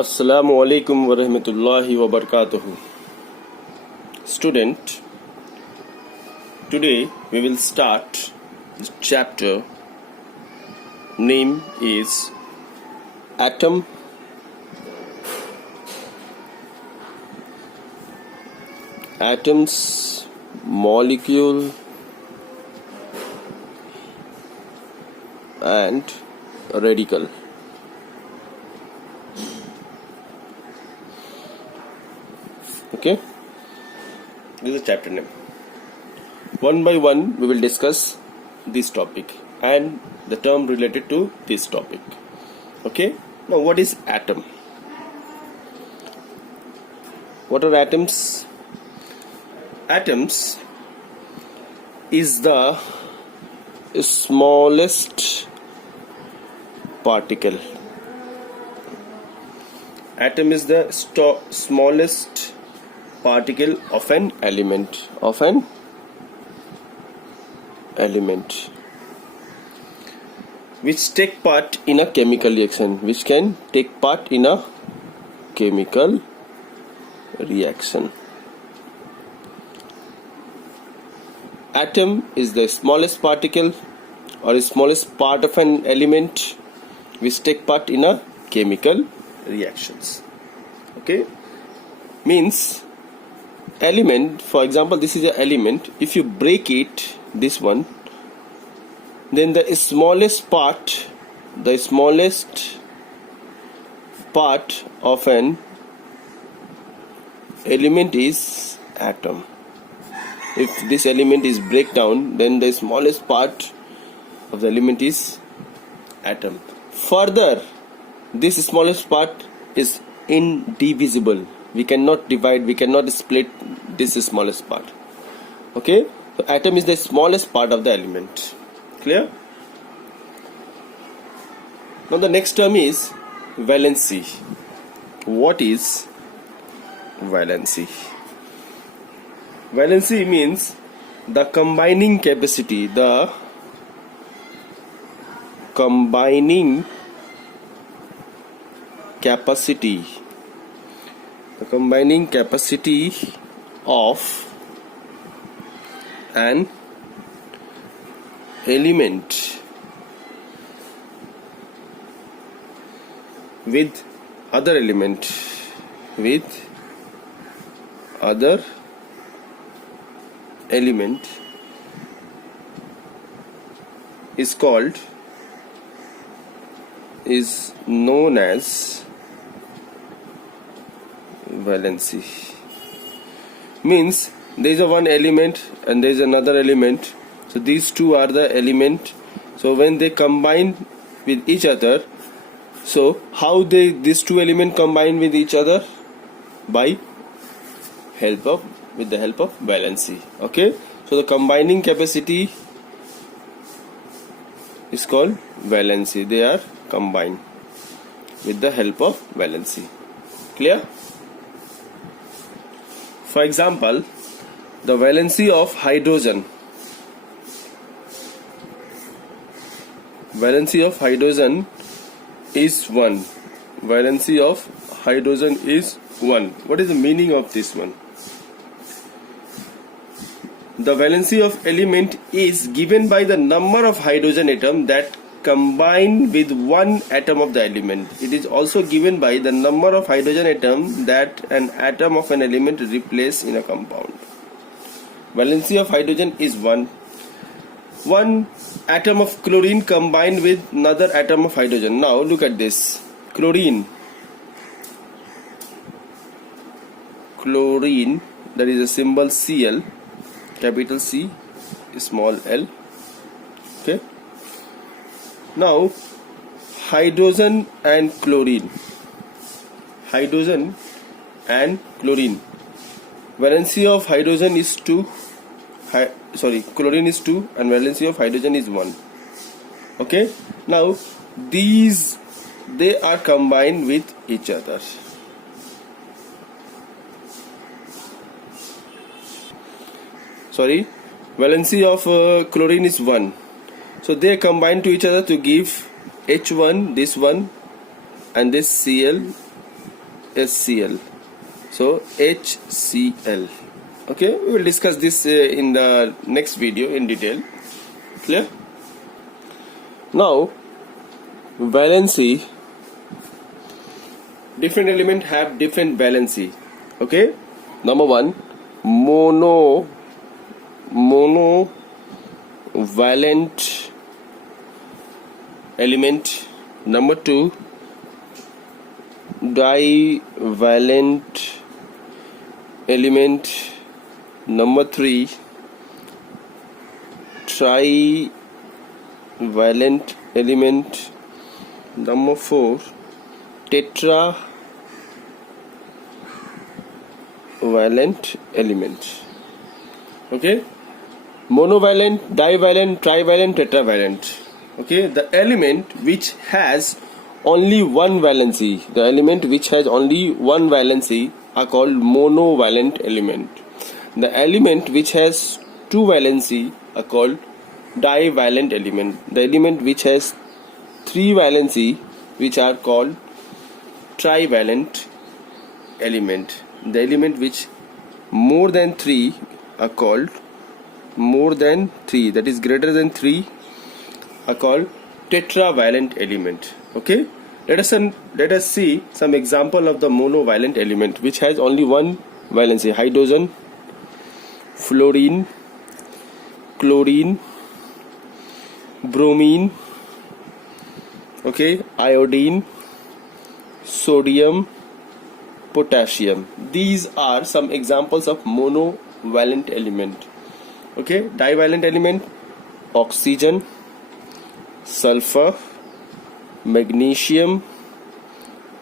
Assalamu alaikum wa rahmatullahi wa barakatuhu. Student, today we will start this chapter. Name is Atom, Atoms, Molecule and Radical. Okay, this is the chapter name. One by one we will discuss this topic and the term related to this topic. Okay, now what is atom? What are atoms? Atoms is the smallest particle. Atom is the smallest particle of an element, which take part in a chemical reaction, which can take part in a chemical reaction. Atom is the smallest particle or smallest part of an element which take part in a chemical reactions. Okay, means element, for example, this is an element. If you break it, this one, then the smallest part of an element is atom. If this element is break down, then the smallest part of the element is atom. Further, this smallest part is indivisible. We cannot divide, we cannot split this smallest part. Okay, so atom is the smallest part of the element. Clear? Now the next term is valency. What is valency? Valency means the combining capacity, the combining capacity of an element with other element is known as valency. Means there is a one element and there is another element, so these two are the element. So when they combine with each other, so how these two elements combine with each other? With the help of valency. Okay, so the combining capacity is called valency. They are combined with the help of valency. Clear? For example, the valency of hydrogen. Valency of hydrogen is 1. Valency of hydrogen is 1. What is the meaning of this one? The valency of element is given by the number of hydrogen atom that combine with one atom of the element. It is also given by the number of hydrogen atom that an atom of an element replace in a compound. Valency of hydrogen is 1. One atom of chlorine combined with another atom of hydrogen. Now look at this. Chlorine, that is a symbol Cl, capital C, small l. Okay. Now hydrogen and chlorine. Valency of hydrogen is 2. Chlorine is 2 and valency of hydrogen is 1. Okay. Now they are combined with each other. Valency of chlorine is 1. So they combine to each other to give H1, this one, and this Cl HCl. So HCl. Okay, we will discuss this in the next video in detail. Clear? Now, valency. Different element have different valency. Okay. Number one, monovalent element. Number two, divalent element. Number three, trivalent element. Number four, tetravalent element. Okay, monovalent, divalent, trivalent, tetravalent. Okay, the element which has only one valency, are called monovalent element. The element which has two valency are called divalent element. The element which has three valency, which are called trivalent element. The element which more than three are called that is greater than 3 are called tetravalent element. Okay, let us see some example of the monovalent element which has only one valency: hydrogen, fluorine, chlorine, bromine, okay, iodine, sodium, potassium. These are some examples of monovalent element. Okay, divalent element: oxygen, sulfur, magnesium,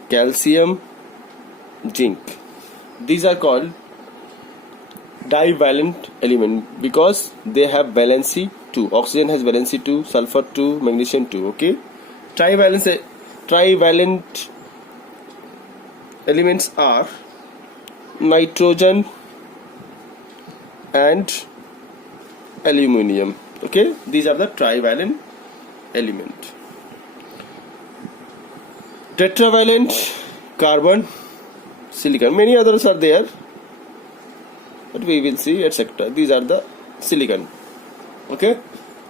calcium, zinc. These are called divalent element because they have valency 2. Oxygen has valency 2, sulfur 2, magnesium 2. Okay, trivalent elements are nitrogen and aluminium. Okay, these are the trivalent element. Tetravalent: carbon, silicon. Many others are there, but we will see, etc. These are the silicon. Okay,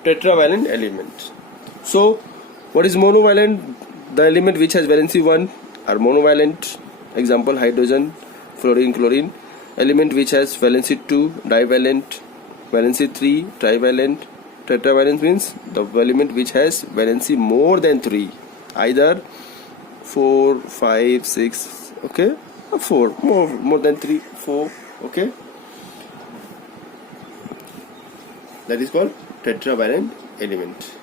tetravalent element. So, what is monovalent? The element which has valency 1 are monovalent. Example: hydrogen, fluorine, chlorine. Element which has valency 2, divalent. Valency 3, trivalent. Tetravalent means the element which has valency more than 3, either 4, 5, 6. Okay, 4 more than 3, 4. Okay, that is called tetravalent element.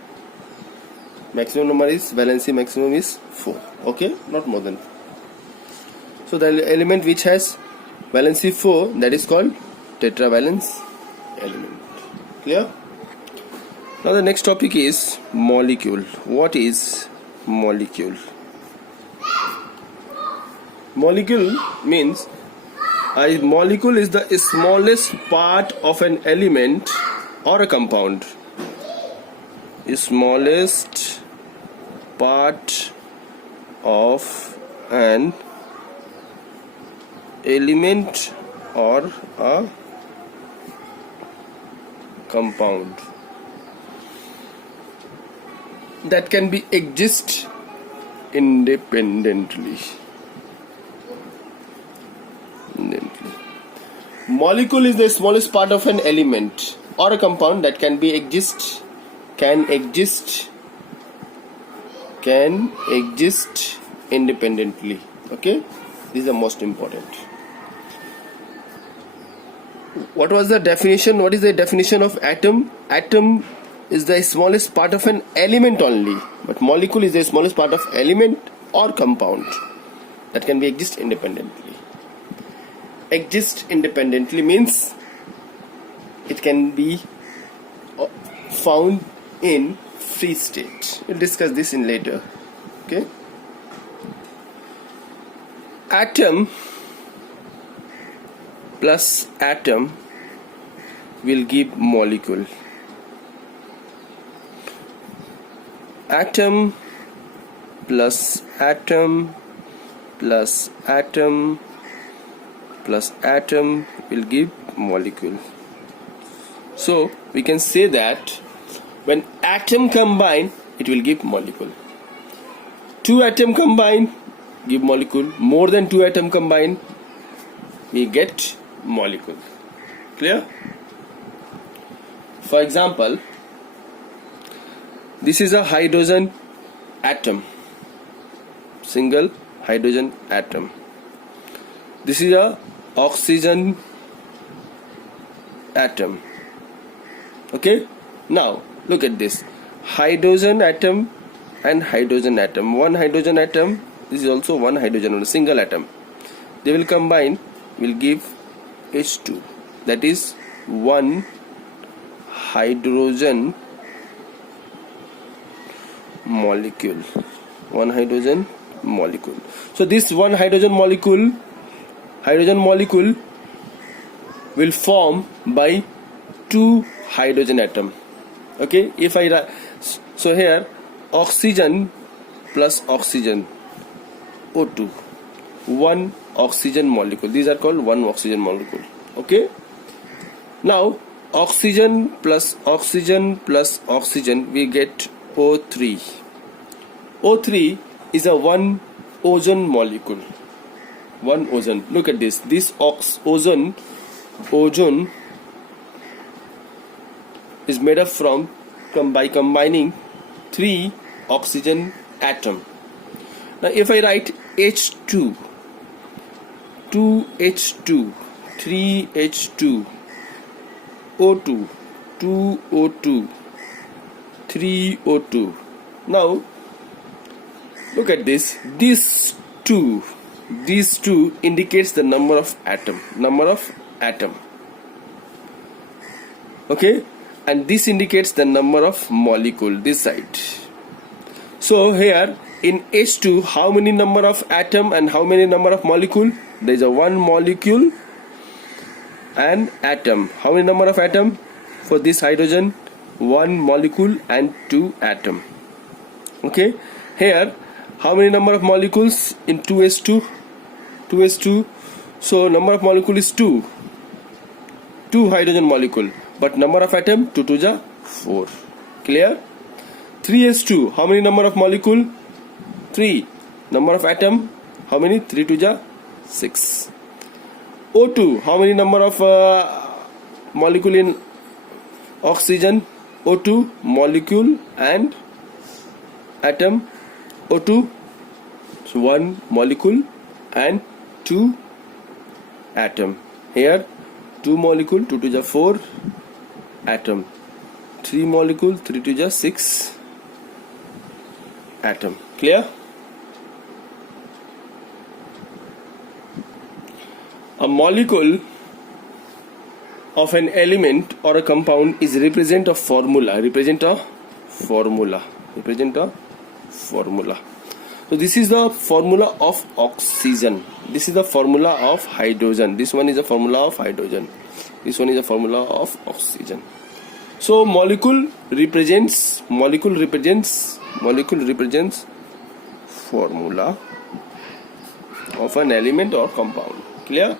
Maximum number is valency maximum is 4. Okay, not more than 4. So the element which has valency 4, that is called tetravalent element. Clear? Now the next topic is molecule. What is molecule? Molecule means a molecule is the smallest part of an element or a compound. Smallest part of an element or a compound that can be exist independently. Molecule is the smallest part of an element or a compound that can exist independently. Okay, this is the most important. What was the definition? What is the definition of atom? Atom is the smallest part of an element only, but molecule is the smallest part of element or compound that can exist independently. Exist independently means it can be found in free state. We'll discuss this in later. Okay. Atom plus atom will give molecule. Atom plus atom plus atom will give molecule. So we can say that when atom combine, it will give molecule. 2 atom combine, give molecule. More than 2 atom combine, we get molecule. Clear? For example, this is a hydrogen atom, single hydrogen atom. This is a oxygen atom. Okay, now look at this, hydrogen atom and hydrogen atom. One hydrogen atom, this is also one hydrogen, a single atom. They will combine, will give H2, that is one hydrogen molecule. One hydrogen molecule. So this one hydrogen molecule will form by 2 hydrogen atom. Okay, if I write, so here oxygen plus oxygen, O2, one oxygen molecule. These are called one oxygen molecule. Okay, now oxygen plus oxygen plus oxygen, we get O3. O3 is a one ozone molecule. One ozone. Look at this. This ozone is made up from by combining 3 oxygen atom. Now if I write H2, 2H2, 3H2, O2, 2O2, 3O2. Now look at this. These two indicates the number of atom. Okay, and this indicates the number of molecule, this side. So here in H2, how many number of atom and how many number of molecule? There is a one molecule and atom. How many number of atom for this hydrogen? One molecule and 2 atom. Okay, here how many number of molecules in 2s2? 2s2. So number of molecule is 2 hydrogen molecule, but number of atom 2 to the 4. Clear? 3s2, how many number of molecule? 3. Number of atom, how many? 3 to the 6. O2, how many number of molecule in oxygen? O2 molecule and atom O2, so one molecule and 2 atom. Here 2 molecule, 2 to the 4 atom, 3 molecule, 3 to the 6 atom. Clear? A molecule of an element or a compound is represent a formula. So this is the formula of oxygen. This is the formula of hydrogen. This one is the formula of hydrogen. This one is the formula of oxygen. So molecule represents formula of an element or compound. Clear?